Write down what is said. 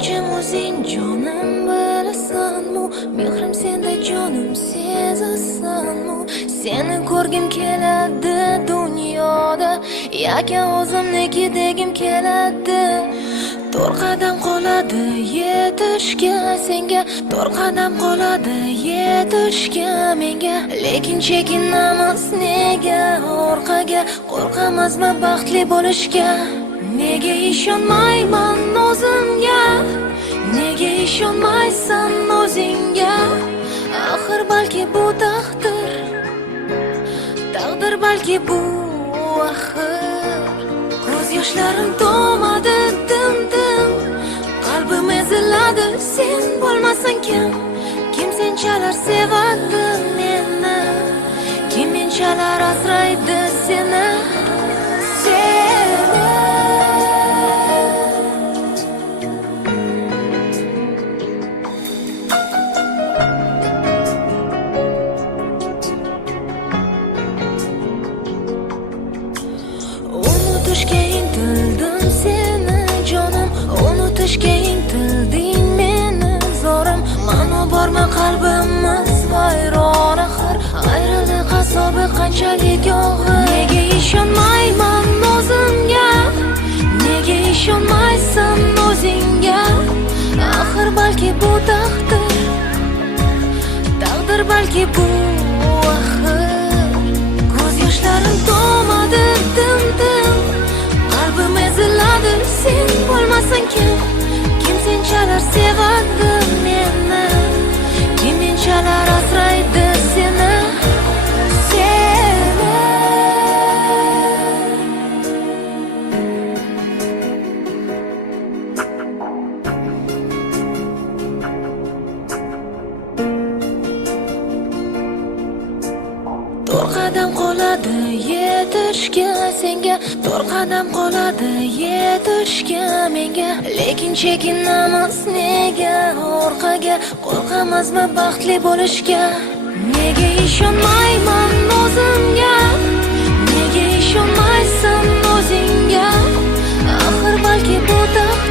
Ikkinchim o'zing jonim bilasanmi? Mehrim senda jonim sezasanmi? Seni ko'rgim keladi dunyoda, yaka o'zimniki degim keladi. To'rt qadam qoladi yetishga senga, to'rt qadam qoladi yetishga menga. Lekin chekinamiz nega orqaga, qo'rqamizmi baxtli bo'lishga? Nega ishonmayman o'zimga? Nega ishonmaysan o'zingga? Axir balki bu taqdir, taqdir balki bu axir. Ko'z yoshlarim to'madi dim-dim, qalbim eziladi sen bo'lmasang kim? Kim senchalar sevadi meni? Kim menchalar asraydi seni? Unutishga intildim seni jonim, unutishga intilding meni zorim. Mana borma qalbimiz vayron axir, ayriliq azobi qanchalik og'ir. Nega ishonmayman o'zimga? Nega ishonmaysan o'zingga? Axir balki bu taqdir, taqdir balki bu axir. Ko'z yoshlarim to'madi dim-dim, qalbim eziladi sen bo'lmasang kim? Kim senchalar sevadi meni? Kim menchalar asraydi seni? To'rt qadam qoladi yetishga senga, to'rt qadam qoladi yetishga menga. Lekin chekinamiz nega orqaga, qo'rqamizmi baxtli bo'lishga? Nega ishonmayman o'zimga? Nega ishonmaysan o'zingga? Axir balki bu taqdir,